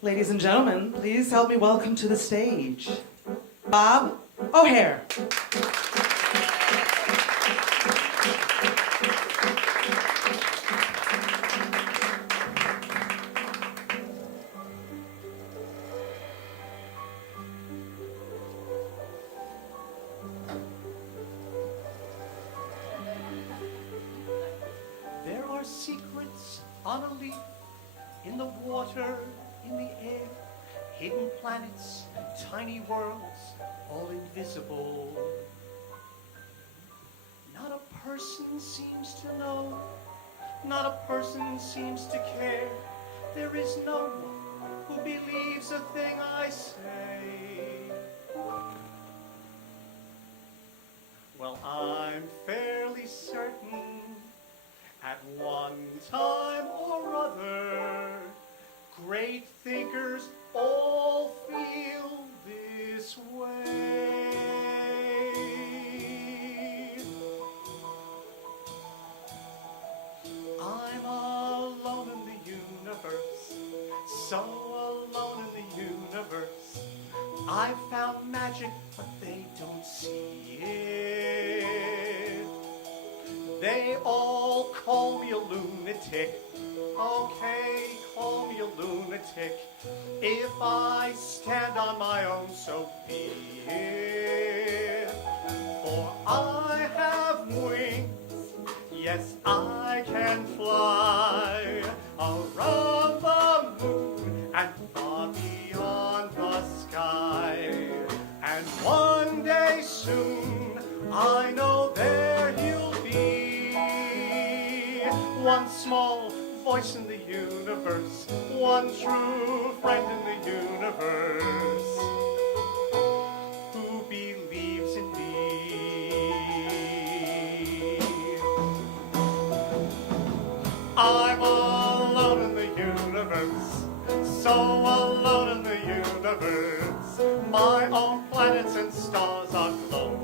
Ladies and gentlemen, please help me welcome to the stage, Bob O'Hare. There are secrets on a leaf, in the water, in the air, hidden planets, tiny worlds, all invisible. Not a person seems to know, not a person seems to care. There is no one who believes a thing I say. Well, I'm fairly certain at one time or other, great thinkers all feel this way. I'm alone in the universe, so alone in the universe. I've found magic, but they don't see it. They all call me a lunatic. Okay, call me a lunatic. If I stand on my own, so be it. For I have wings, yes, I can fly around the moon and far beyond the sky. And one day soon, I know there you'll be. One small voice in the universe, one true friend in the universe, who believes in me. I'm alone in the universe, so alone in the universe. My own planets and stars are glowing.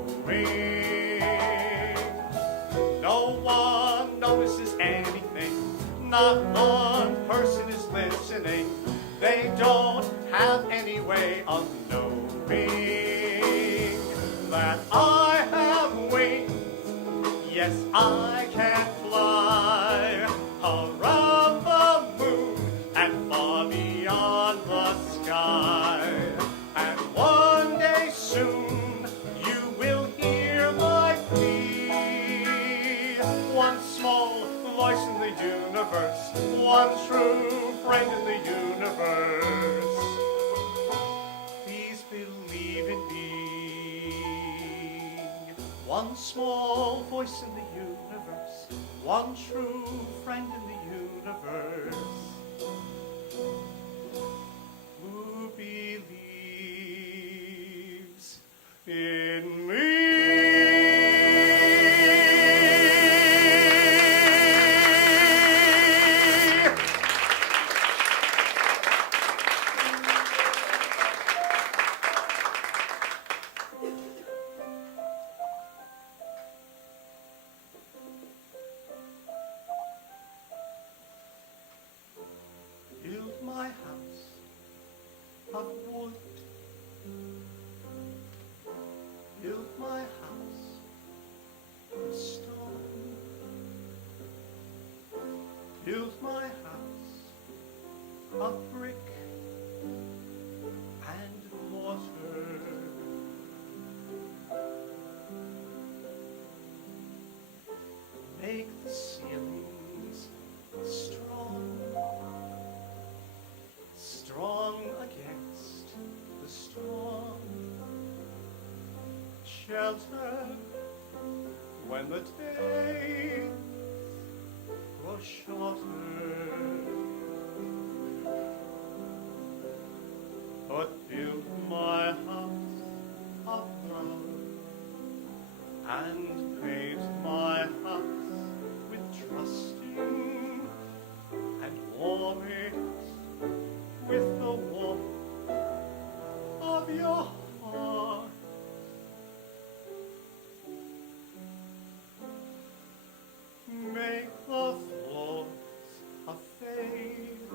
No one notices anything, not one person is listening. They don't have any way of knowing that I have wings. Yes, I can fly around the moon and far beyond the sky. And one day soon you will hear my plea. One small voice in the universe, one true friend in the universe. Please believe in me. One small voice in the universe, one true friend in the universe. Who believes in me? Build my house of wood. Build my house of stone. Build my house of brick and mortar. Make the ceilings strong, strong against the storm. Shelter when the day grows shorter. But build my house of love and paint my house with trusting and warm it with the warmth of your heart. Make the floors of faith,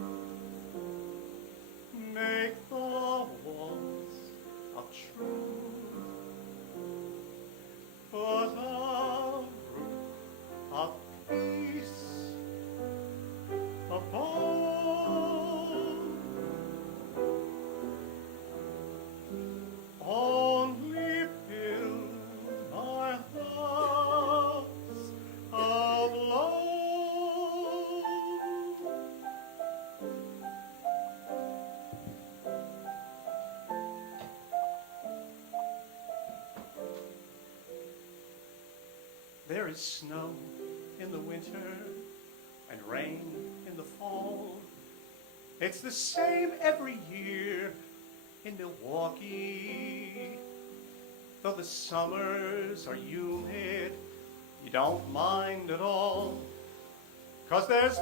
There is snow in the winter and rain in the fall. It's the same every year in Milwaukee. Though the summers are humid, you don't mind at all, 'cause there's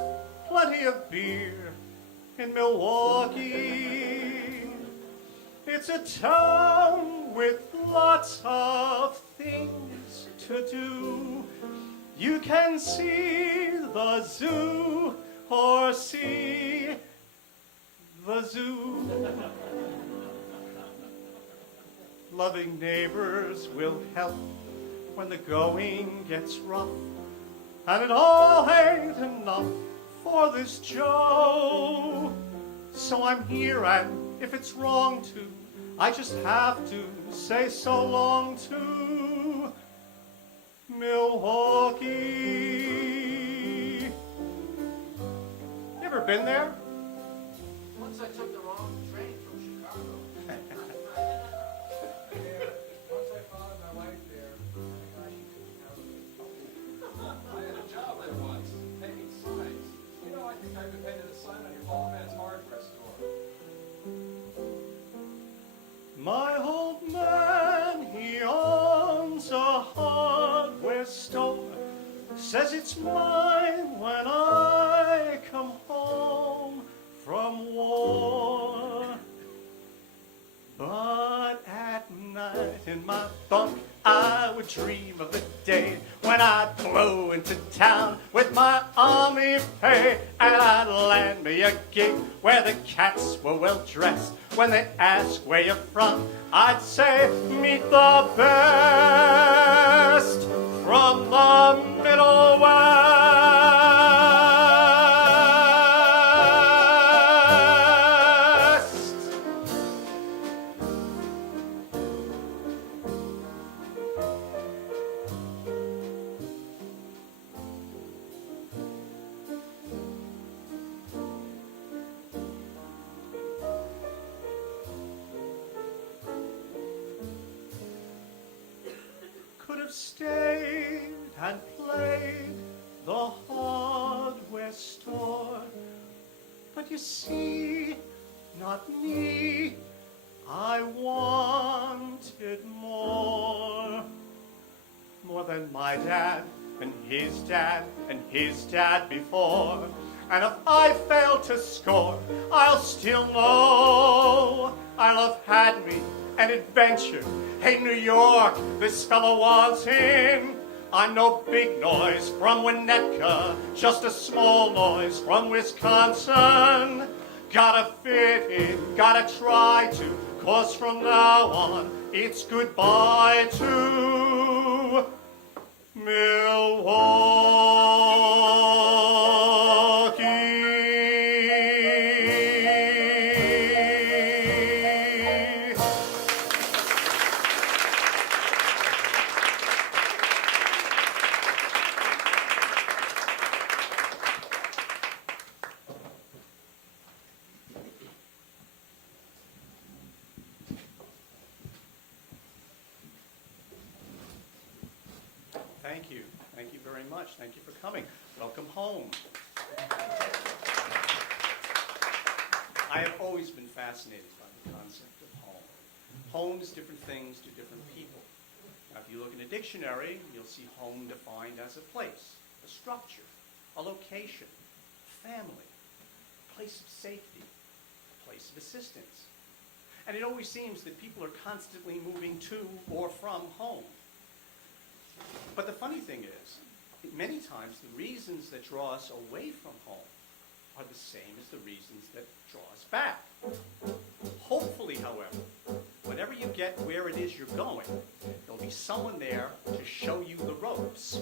plenty of beer in Milwaukee. It's a town with lots of things to do. You can see the zoo or see the zoo. Loving neighbors will help when the going gets rough, and it all ain't enough for this Joe. So I'm here, and if it's wrong to, I just have to say so long to Milwaukee. You ever been there? Once I took the wrong train from Chicago. Once I followed my wife there, I couldn't have it. I had a job there once, making signs. You know, I think I even painted a sign on your old man's hardware store. My old man, he owns a hardware store. Says it's mine when I come home from war. But at night in my bunk, I would dream of the day when I'd blow into town with my army pay, and I'd land me a gig where the cats were well dressed. When they ask where you're from, I'd say, meet the best from the Middle West. Could have stayed and played the hardware store, but you see, not me. I wanted more than my dad and his dad and his dad before. And if I fail to score, I'll still know I'll have had me an adventure. Hey, New York, this fellow was in. I'm no big noise from Winnetka, just a small noise from Wisconsin. Gotta fit in, gotta try to, 'cause from now on, it's goodbye to Milwaukee. Thank you. Thank you very much. Thank you for coming. Welcome home. I have always been fascinated by the concept of home. Home is different things to different people. Now, if you look in a dictionary, you'll see home defined as a place, a structure, a location, family, a place of safety, a place of assistance. And it always seems that people are constantly moving to or from home. But the funny thing is, many times the reasons that draw us away from home are the same as the reasons that draw us back. Hopefully, however, whenever you get where it is you're going, there'll be someone there to show you the ropes.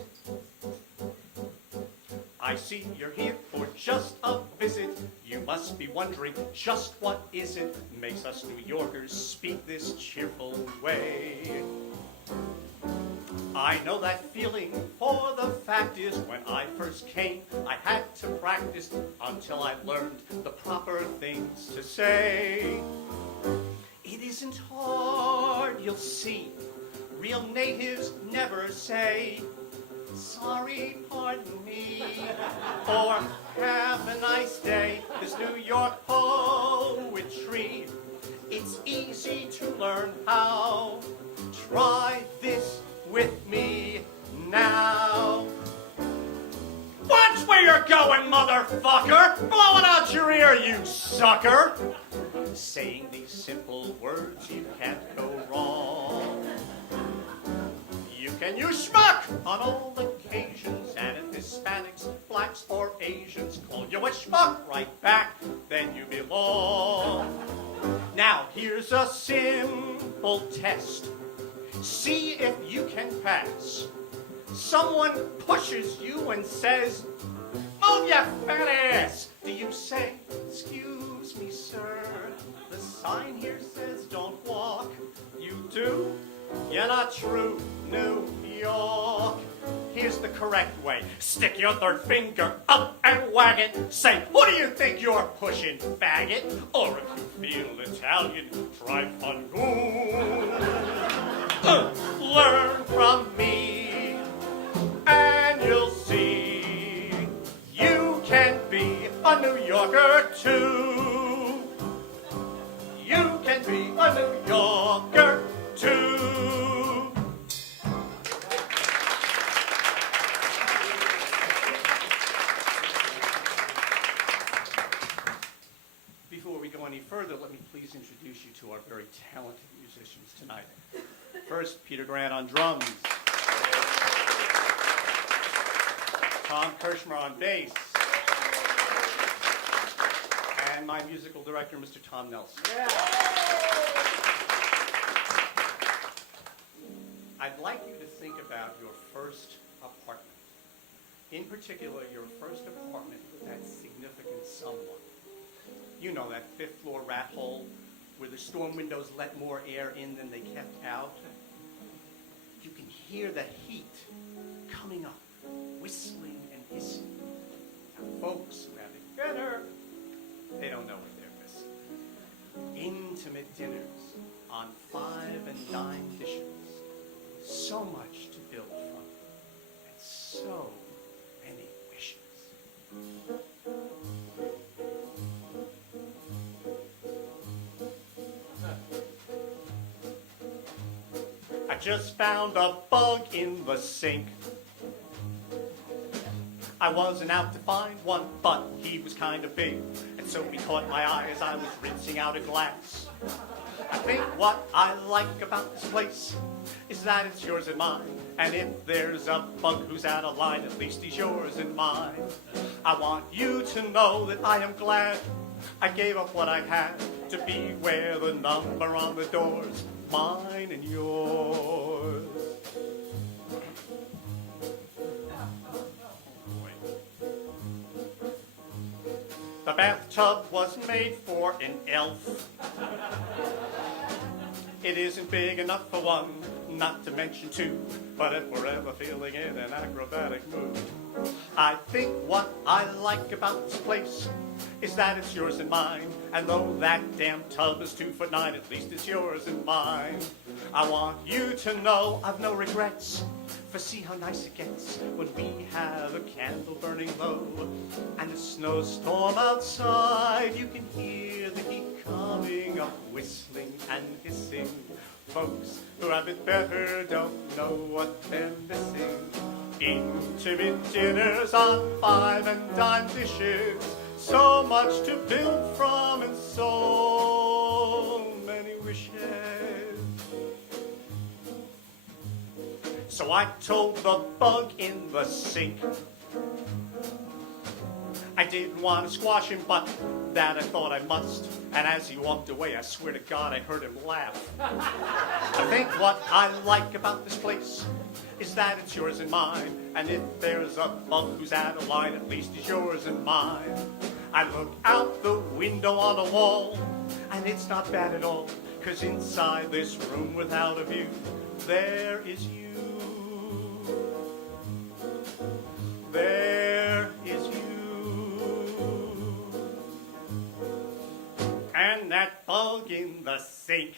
I see you're here for just a visit. You must be wondering just what is it makes us New Yorkers speak this cheerful way. I know that feeling, for the fact is when I first came, I had to practice until I learned the proper things to say. It isn't hard, you'll see. Real natives never say, sorry, pardon me, or have a nice day. This New York poetry, it's easy to learn how. Try this with me now. Watch where you're going, motherfucker! Blowing out your ear, you sucker! Saying these simple words, you can't go wrong. You can use schmuck on all occasions, and if Hispanics, blacks, or Asians call you a schmuck right back, then you belong. Now, here's a simple test. See if you can pass. Someone pushes you and says, "Move your fat ass." Do you say, "Excuse me, sir, the sign here says don't walk"? You do? You're not true, New York. Here's the correct way. Stick your third finger up and wag it. Say, "Who do you think you're pushing, faggot?" Or if you feel Italian, try fangoon. Learn from me, and you'll see you can be a New Yorker too. You can be a New Yorker too. Before we go any further, let me please introduce you to our very talented musicians tonight. First, Peter Grant on drums. Tom Kirchmer on bass. And my musical director, Mr. Tom Nelson. Yeah. I'd like you to think about your first apartment. In particular, your first apartment with that significant someone. You know, that fifth floor rat hole where the storm windows let more air in than they kept out. You can hear the heat coming up, whistling and hissing. Now, folks who have it better, they don't know what they're missing. Intimate dinners on 5 and dime dishes. So much to build from, and so many wishes. I just found a bug in the sink. I wasn't out to find one, but he was kind of big, and so he caught my eye as I was rinsing out a glass. I think what I like about this place is that it's yours and mine, and if there's a bug who's out of line, at least he's yours and mine. I want you to know that I am glad I gave up what I had to be where the number on the door's mine and yours. The bathtub was made for an elf. It isn't big enough for one, not to mention two, but if we're ever feeling in an acrobatic mood, I think what I like about this place is that it's yours and mine, and though that damn tub is 2'9", at least it's yours and mine. I want you to know I've no regrets, for see how nice it gets when we have a candle burning low, and a snowstorm outside. You can hear the heat coming up, whistling and hissing. Folks who have it better don't know what they're missing. Intimate dinners on 5 and dime dishes, so much to build from and so many wishes. So I told the bug in the sink I didn't want to squash him, but that I thought I must. And as he walked away, I swear to God, I heard him laugh. I think what I like about this place is that it's yours and mine. And if there's a bug who's out of line, at least it's yours and mine. I look out the window on the wall, and it's not bad at all, 'cause inside this room without a view, there is you. There is you. And that bug in the sink.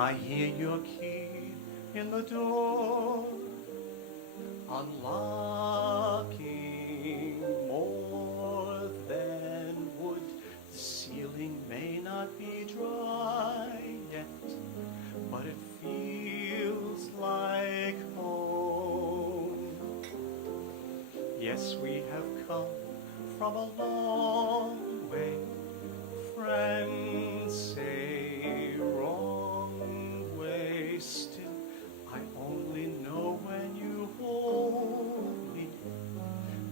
I hear your key in the door, unlocking more than wood. The ceiling may not be dry yet, but it feels like home. Yes, we have come from a long way. Friends say wrong way. Still, I only know when you hold me,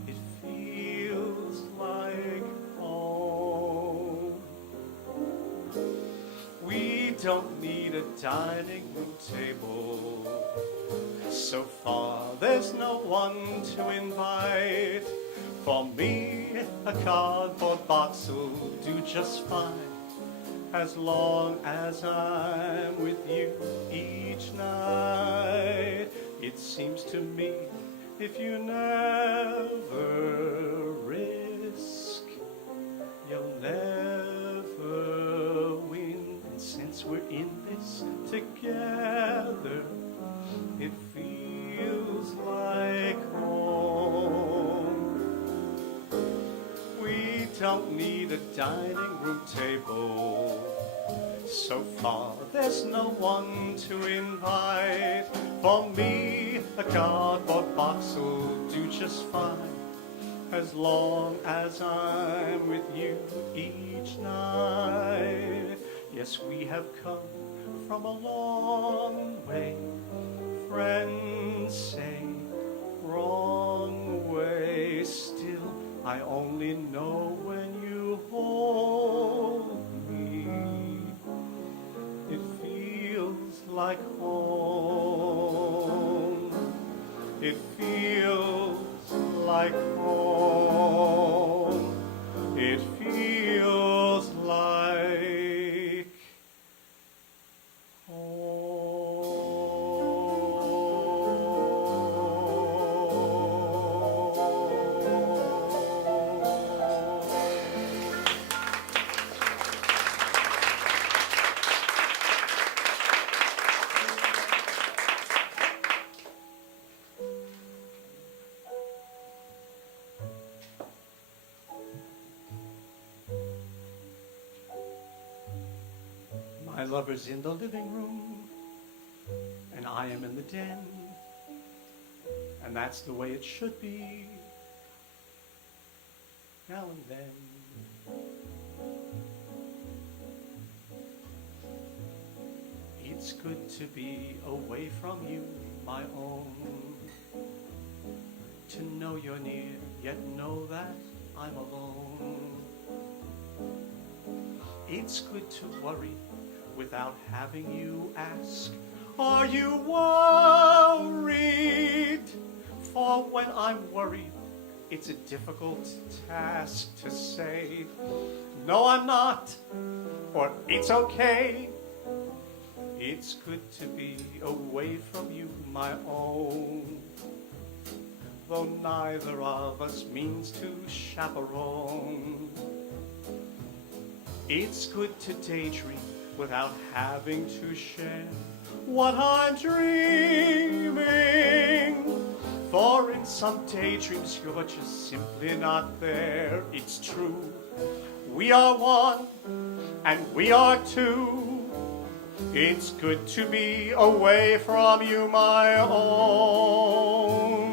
it feels like home. We don't need a dining room table. So far, there's no one to invite. For me, a cardboard box will do just fine, as long as I'm with you each night. It seems to me if you never risk, you'll never win. And since we're in this together, it feels like home. We don't need a dining room table. So far, there's no one to invite. For me, a cardboard box will do just fine, as long as I'm with you each night. Yes, we have come from a long way. Friends say wrong way. Still, I only know when you hold me, it feels like home. It feels like home. It feels like home. My lover's in the living room, and I am in the den, and that's the way it should be, now and then. It's good to be away from you, my own, to know you're near, yet know that I'm alone. It's good to worry without having you ask, are you worried? For when I'm worried, it's a difficult task to say, no, I'm not, or it's okay. It's good to be away from you, my own, though neither of us means to chaperone. It's good to daydream without having to share what I'm dreaming. For in some daydreams you're just simply not there. It's true, we are one and we are two. It's good to be away from you, my own.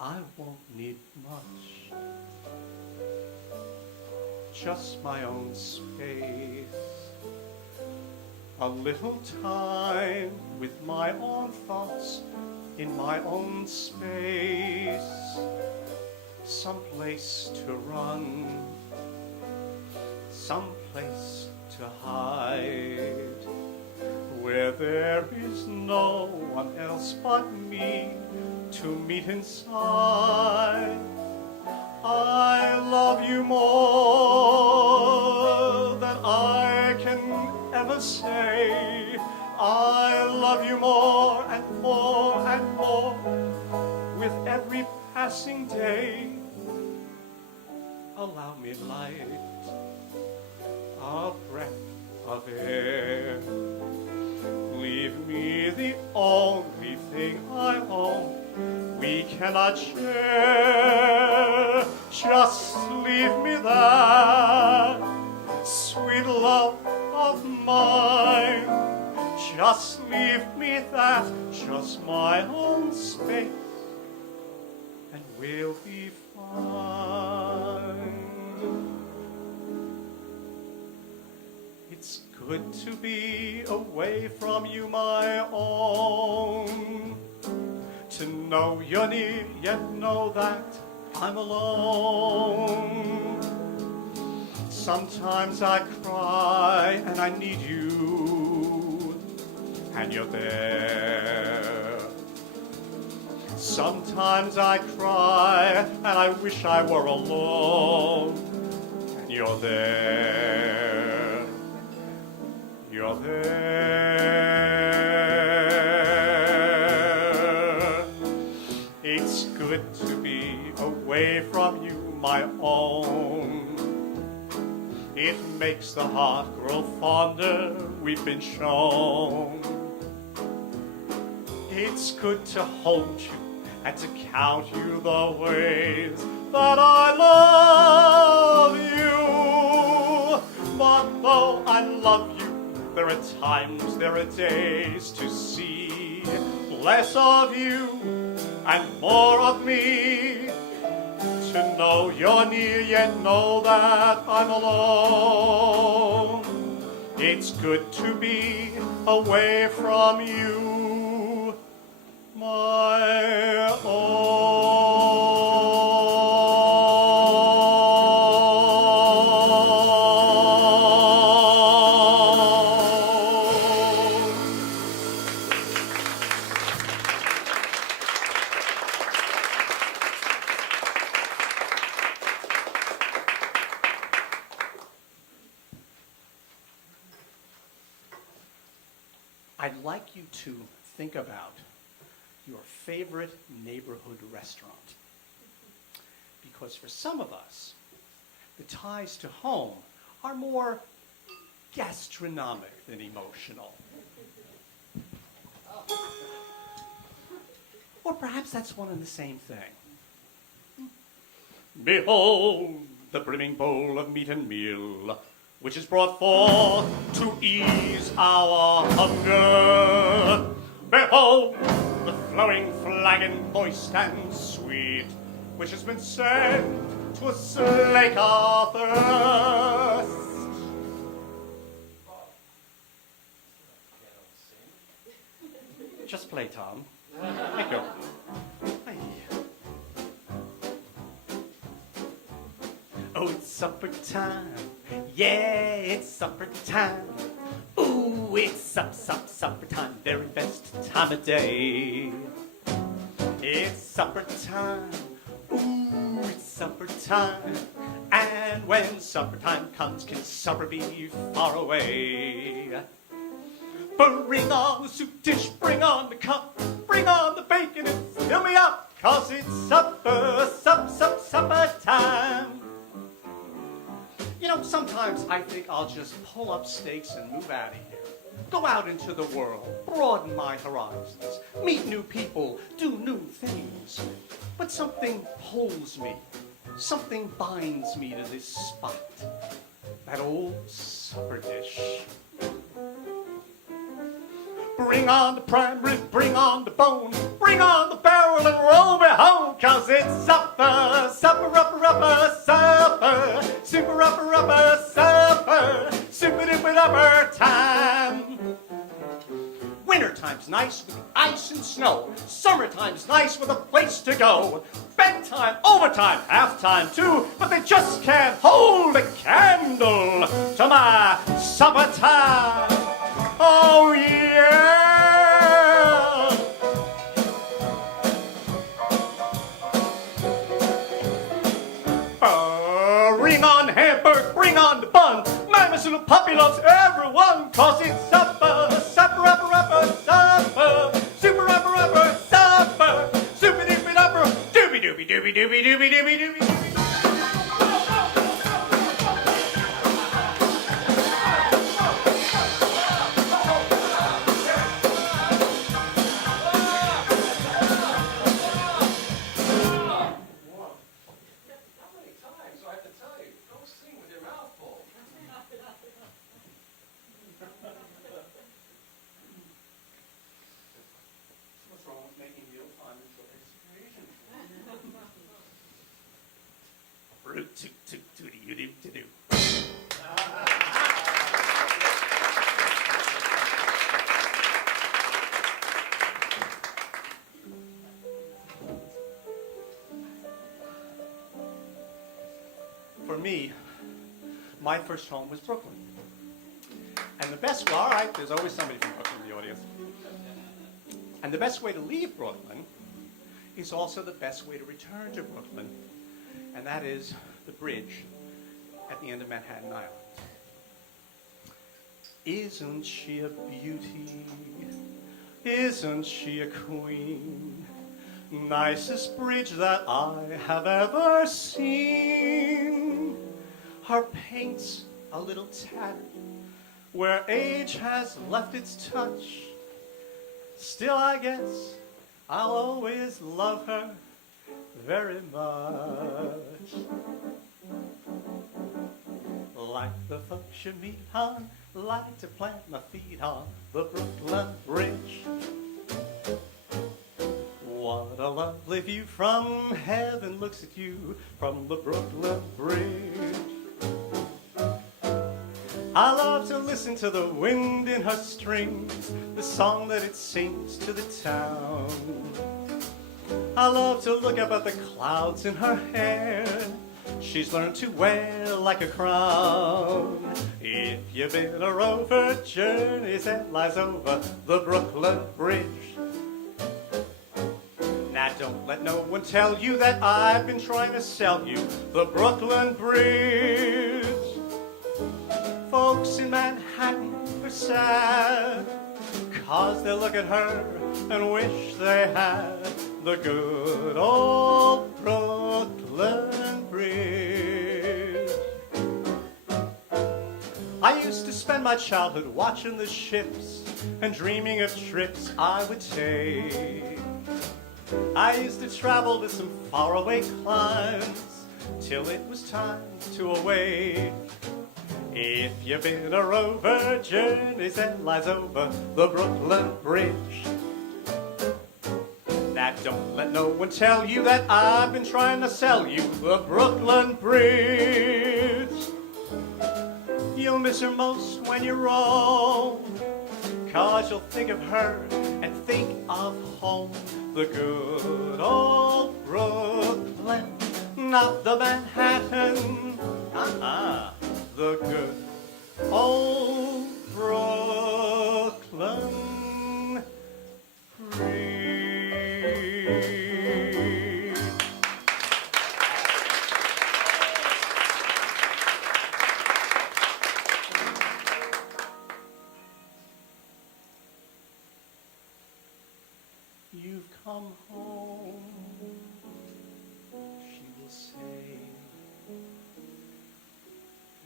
I won't need much, just my own space, a little time with my own thoughts in my own space, some place to run, some place to hide, where there is no one else but me to meet inside. I love you more than I can ever say. I love you more and more and more with every passing day. Allow me light, a breath of air. Leave me the only thing I own we cannot share. Just leave me that sweet love of mine. Just leave me that, just my own space, and we'll be fine. It's good to be away from you, my own. To know you're near, yet know that I'm alone. Sometimes I cry and I need you, and you're there. Sometimes I cry and I wish I were alone, and you're there. You're there. It's good to be away from you, my own. It makes the heart grow fonder, we've been shown. It's good to hold you and to count you the ways that I love you. But though I love you, there are times, there are days to see less of you and more of me. To know you're near, yet know that I'm alone. It's good to be away from you, my own. I'd like you to think about your favorite neighborhood restaurant. Because for some of us, the ties to home are more gastronomic than emotional. Or perhaps that's one and the same thing. Behold the brimming bowl of meat and meal, which is brought forth to ease our hunger. Behold the flowing flagon, moist and sweet, which has been sent to slake our thirst. Just play, Tom. Thank you. Hey. Oh, it's supper time. Yeah, it's supper time. Ooh, it's supper time. Very best time of day. It's supper time. Ooh, it's supper time. And when supper time comes, can supper be far away? Bring on the soup dish, bring on the cup, bring on the bacon and fill me up, 'cause it's supper time. You know, sometimes I think I'll just pull up stakes and move out of here. Go out into the world, broaden my horizons, meet new people, do new things. But something holds me, something binds me to this spot, that old supper dish. Bring on the prime rib, bring on the bone, bring on the barrel and roll me home, 'cause it's supper, supper, supper, super, supper, super time. Wintertime's nice with the ice and snow, summertime's nice with a place to go. Bedtime, overtime, halftime too, but they just can't hold a candle to my supper time. Oh yeah! Bring on hamburger, bring on the bun. Mama's little puppy loves everyone, 'cause it's supper, supper, supper, super, supper, super, doobie doobie doobie For me, my first home was Brooklyn. And the best, well, all right, there's always somebody from Brooklyn in the audience. And the best way to leave Brooklyn is also the best way to return to Brooklyn. And that is the bridge at the end of Manhattan Island. Isn't she a beauty? Isn't she a queen? Nicest bridge that I have ever seen. Her paint's a little tattered, where age has left its touch. Still, I guess I'll always love her very much. Like the folks you meet on, like to plant my feet on the Brooklyn Bridge. What a lovely view from heaven looks at you from the Brooklyn Bridge. I love to listen to the wind in her strings, the song that it sings to the town. I love to look up at the clouds in her hair, she's learned to wear like a crown. If you've been a rover, journey's end lies over the Brooklyn Bridge. Now don't let no one tell you that I've been trying to sell you the Brooklyn Bridge. Folks in Manhattan are sad, 'cause they look at her and wish they had the good old Brooklyn Bridge. I used to spend my childhood watching the ships and dreaming of trips I would take. I used to travel to some faraway climes till it was time to awake. If you've been a rover, journey's end lies over the Brooklyn Bridge. Now don't let no one tell you that I've been trying to sell you the Brooklyn Bridge. You'll miss her most when you roll, 'cause you'll think of her and think of home. The good old Brooklyn, not the Manhattan. The good old Brooklyn Bridge. You've come home, she will say.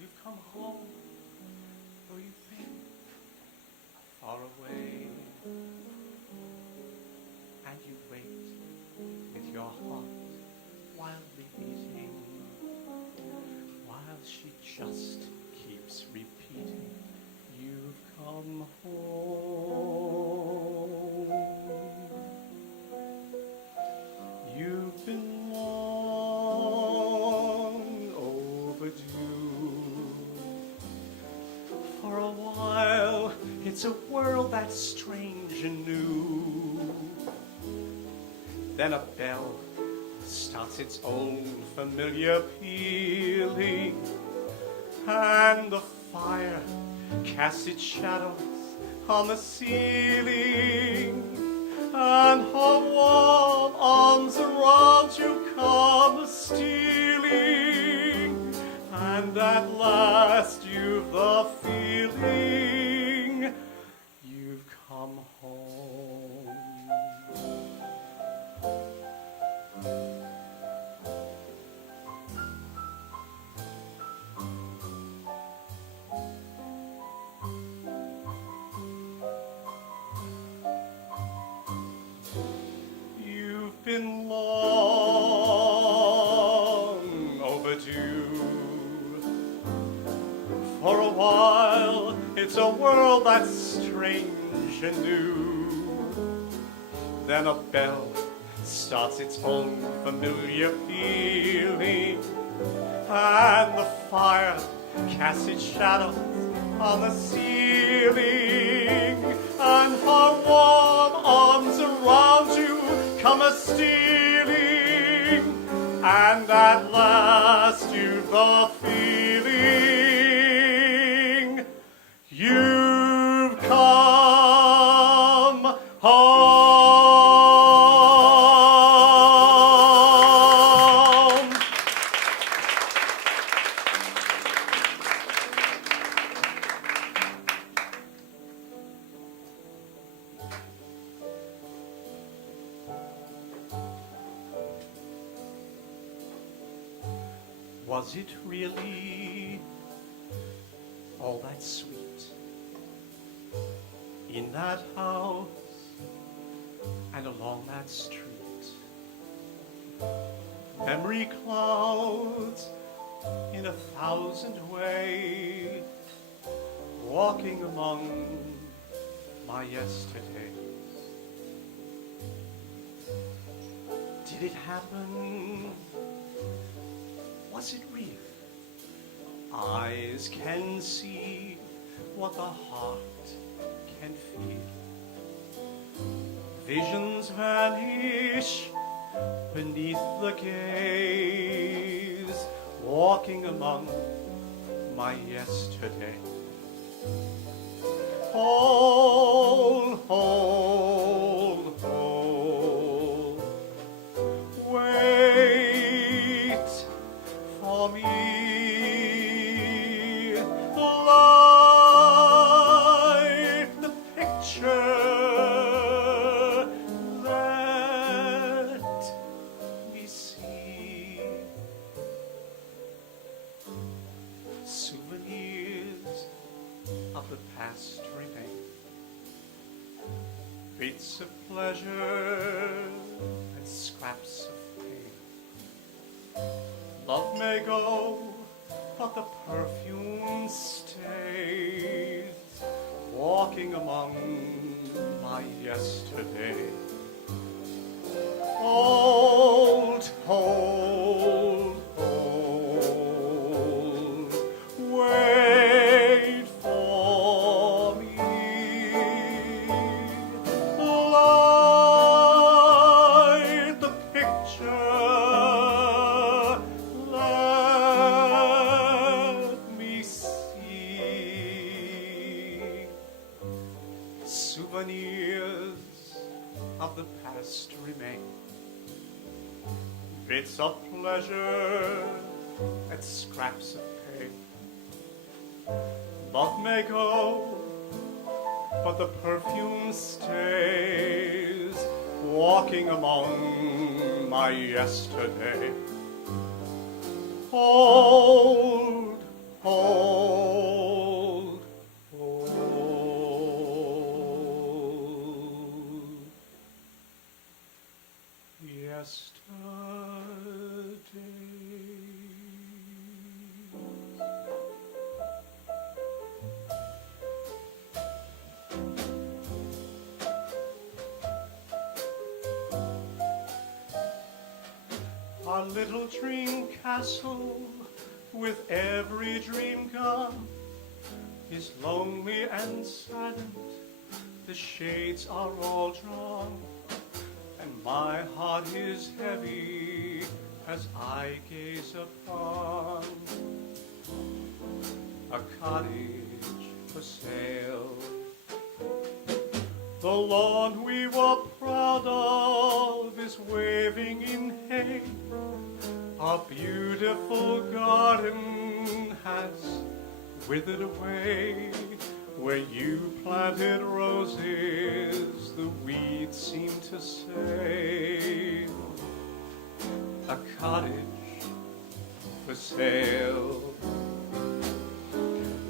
You've come home, where you've been far away, and you wait with your heart wildly beating, while she just keeps repeating, you've come home. You've been long overdue. For a while, it's a world that's strange and new. Then a bell starts its own familiar pealing, and the fire casts its shadows on the ceiling, and her warm arms around you come stealing, and at last you've the feeling you've come home. You've been long overdue. For a while, it's a world that's strange and new. Then a bell starts its own familiar pealing, and the fire casts its shadows on the ceiling, and her warm arms around you come a-stealing, and at last you've the feeling you've come home. Was it really all that sweet in that house and along that street? Memory clouds in 1,000 ways, walking among my yesterdays. Did it happen? Was it real? Eyes can see what the heart can feel. Visions vanish beneath the gaze, walking among my yesterday. Hold, hold, hold. Wait for me. Light the picture. Let me see. Souvenirs of the past remain. Bits of pleasure and scraps of pain. Love may go, but the perfume stays, walking among my yesterday. Hold, hold, hold. Wait for me. Light the picture. Let me see. Souvenirs of the past remain. Bits of pleasure and scraps of pain. Love may go, but the perfume stays, walking among my yesterday. Hold, hold, hold. Yesterday. Our little dream castle, with every dream gone, is lonely and silent. The shades are all drawn, and my heart is heavy as I gaze upon a cottage for sale. The lawn we were proud of is waving in hay. Our beautiful garden has withered away. Where you planted roses, the weeds seem to say, a cottage for sale.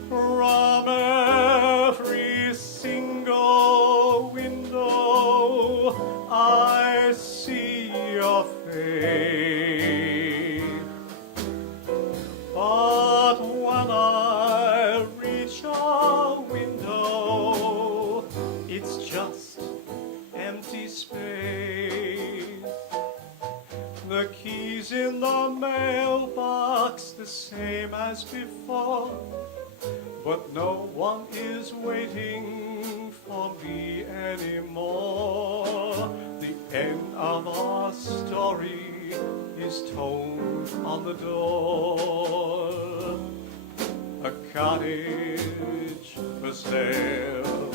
From every single window I see your face, but when I reach a window, it's just empty space. The keys in the mailbox, the same as before, but no one is waiting for me anymore. The end of our story is told on the door. A cottage for sale.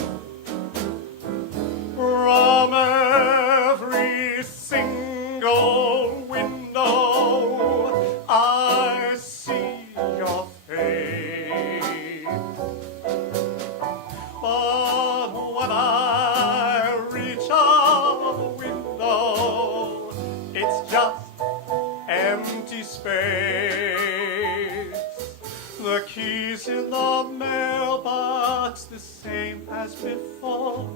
From every single window I see your face. But when I reach a window, it's just empty space. The keys in the mailbox the same as before,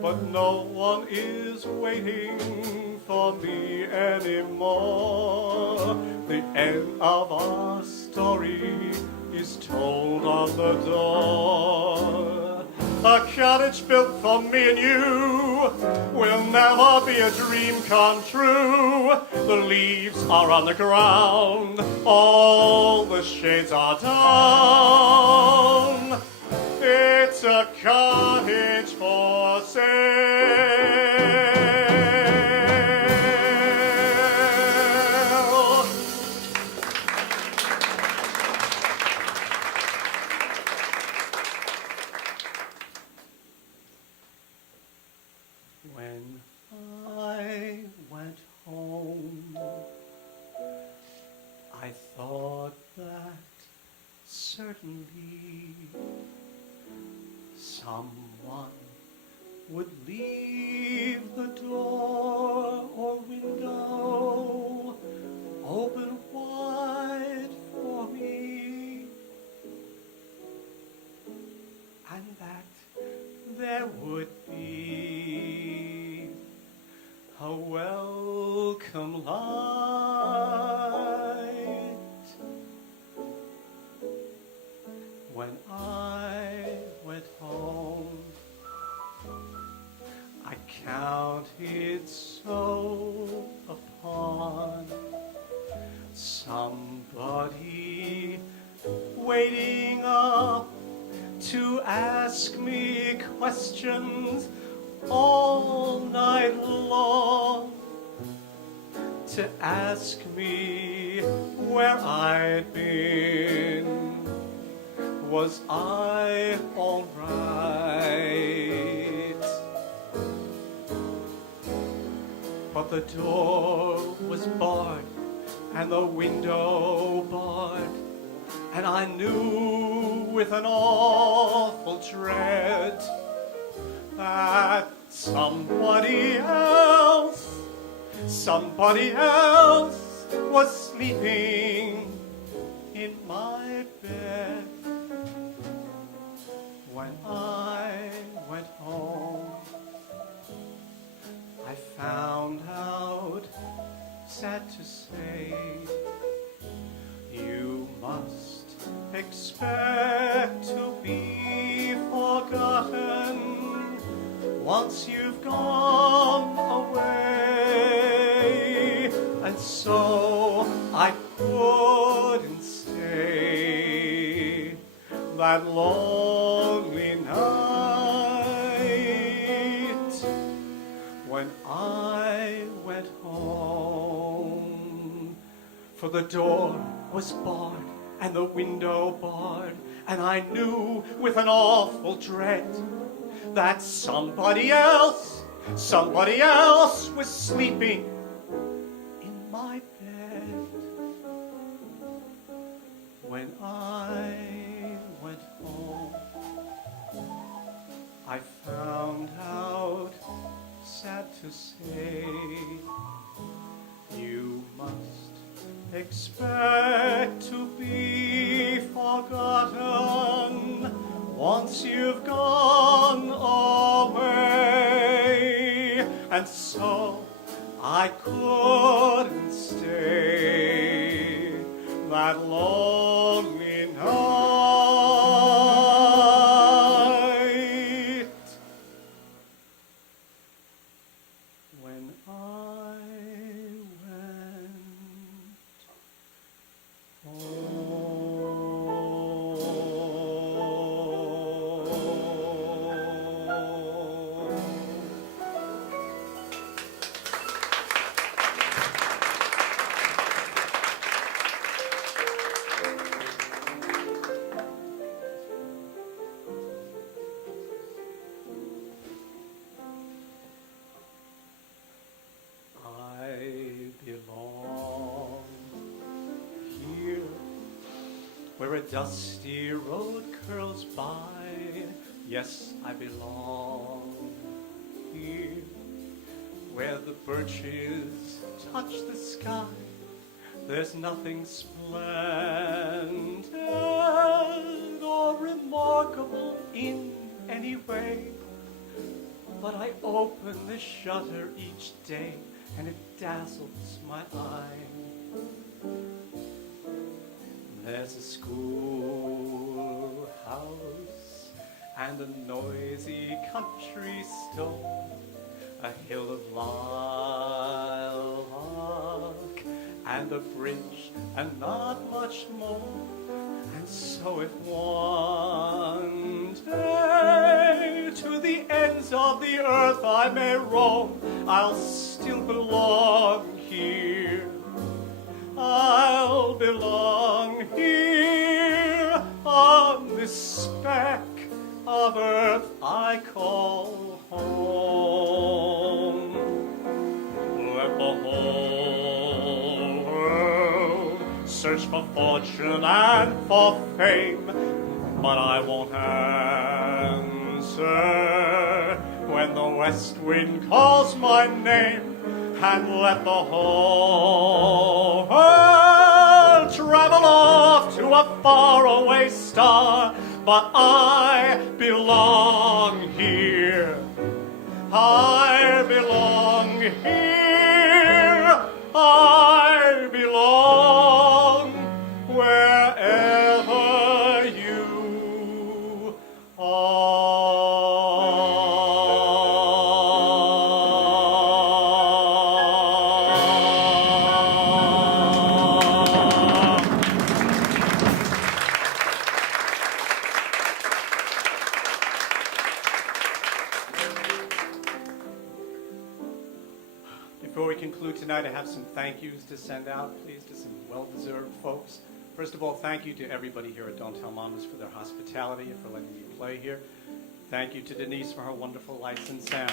but no one is waiting for me anymore. The end of our story is told on the door. A cottage built for me and you will never be a dream come true. The leaves are on the ground, all the shades are down. It's a cottage for sale. When I went home, I thought that certainly someone would leave the door or window open wide for me, and that there would be a welcome light. When I went home, I counted so upon somebody waiting up to ask me questions all night long, to ask me where I'd been. Was I all right? But the door was barred and the window barred, and I knew with an awful dread that somebody else was sleeping in my bed. When I went home, I found out, sad to say, you must expect to be forgotten once you've gone away. And so I couldn't stay that lonely night. When I went home, for the door was barred and the window barred, and I knew with an awful dread that somebody else was sleeping in my bed. When I went home, I found out, sad to say, you must expect to be forgotten once you've gone away. And so I couldn't stay that lonely night. When I went home. dusty road curls by. Yes, I belong here, where the birches touch the sky. There's nothing splendid or remarkable in any way, but I open the shutter each day and it dazzles my eye. There's a schoolhouse and a noisy country store, a hill of lilac and a bridge and not much more. And so if one day to the ends of the earth I may roam, I'll still belong here. I'll belong here on this speck of earth I call home. Let the whole world search for fortune and for fame, but I won't answer when the west wind calls my name. And let the whole world travel off to a faraway star, but I belong here. I belong here. I belong wherever you are. Before we conclude tonight, I have some thank yous to send out, please, to some well-deserved folks. First of all, thank you to everybody here at Don't Tell Mamas for their hospitality and for letting me play here. Thank you to Denise for her wonderful lights and sound.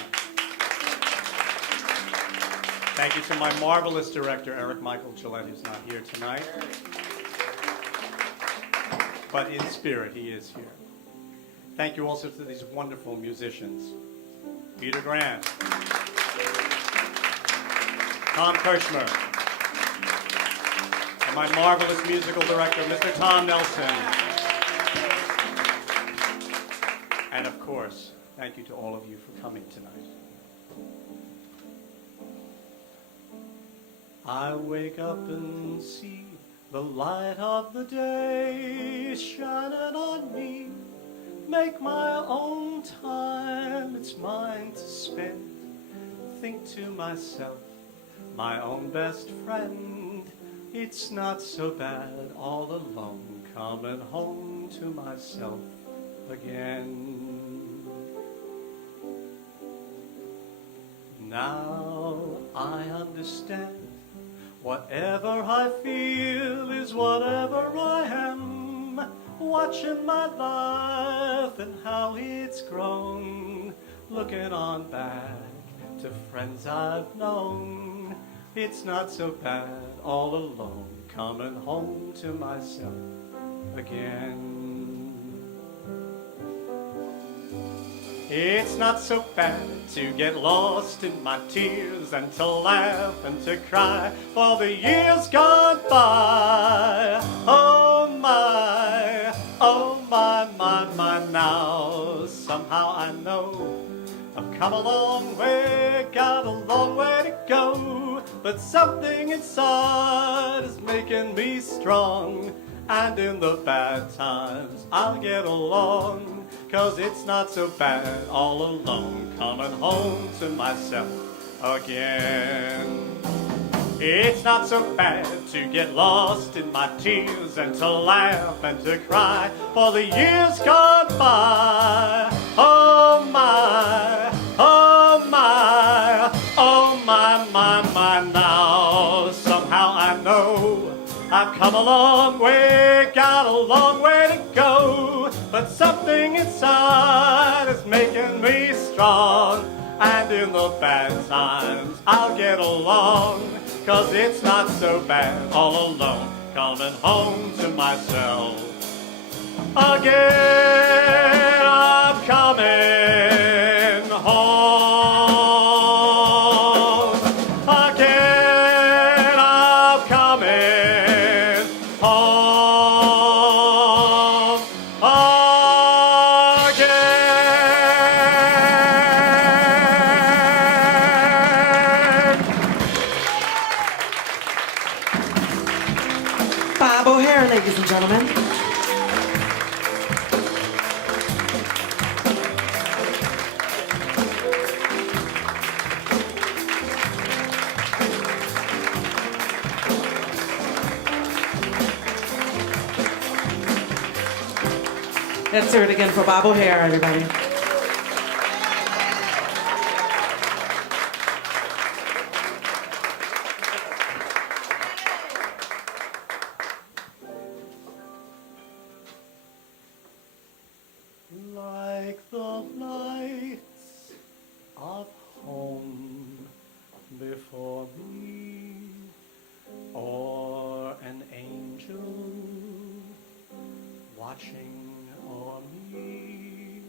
Thank you to my marvelous director, Eric Michael Gillett, who's not here tonight. But in spirit, he is here. Thank you also to these wonderful musicians. Peter Grant, Tom Kirchmer, and my marvelous musical director, Mr. Tom Nelson. And of course, thank you to all of you for coming tonight. I wake up and see the light of the day shining on me. Make my own time, it's mine to spend. Think to myself, my own best friend, it's not so bad all alone, coming home to myself again. Now I understand, whatever I feel is whatever I am. Watching my life and how it's grown, looking on back to friends I've known. It's not so bad all alone, coming home to myself again. It's not so bad to get lost in my tears and to laugh and to cry for the years gone by. Oh my, now somehow I know I've come a long way, got a long way to go, but something inside is making me strong, and in the bad times I'll get along, 'cause it's not so bad all alone, coming home to myself again. It's not so bad to get lost in my tears and to laugh and to cry for the years gone by. Oh my, now somehow I know I've come a long way, got a long way to go, but something inside is making me strong, and in the bad times I'll get along, 'cause it's not so bad all alone, coming home to myself Again I'm coming home. Again I'm coming home. Again. Bob O'Hare, ladies and gentlemen. Let's hear it again for Bob O'Hare, everybody. Like the lights of home before me, or an angel watching o'er me.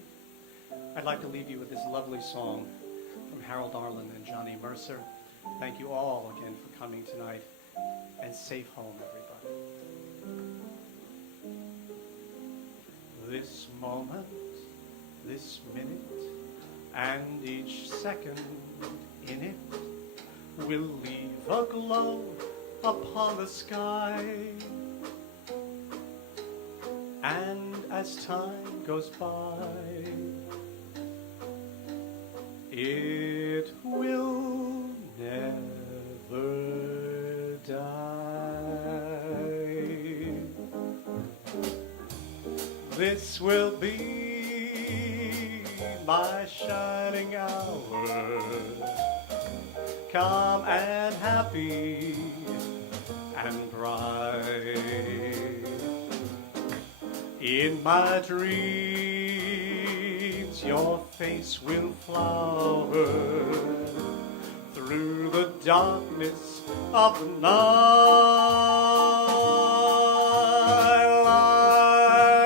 I'd like to leave you with this lovely song from Harold Arlen and Johnny Mercer. Thank you all again for coming tonight, and safe home, everybody. This moment, this minute, and each second in it will leave a glow upon the sky. And as time goes by, it will never die. This will be my shining hour, calm and happy and bright. In my dreams, your face will flower through the darkness of the night.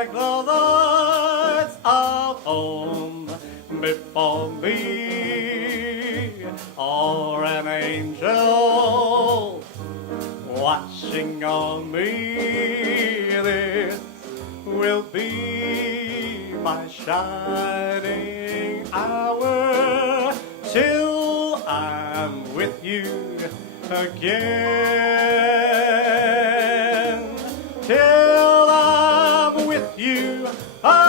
Like the lights of home before me, or an angel watching on me. This will be my shining hour till I'm with you again. Till I'm with you again.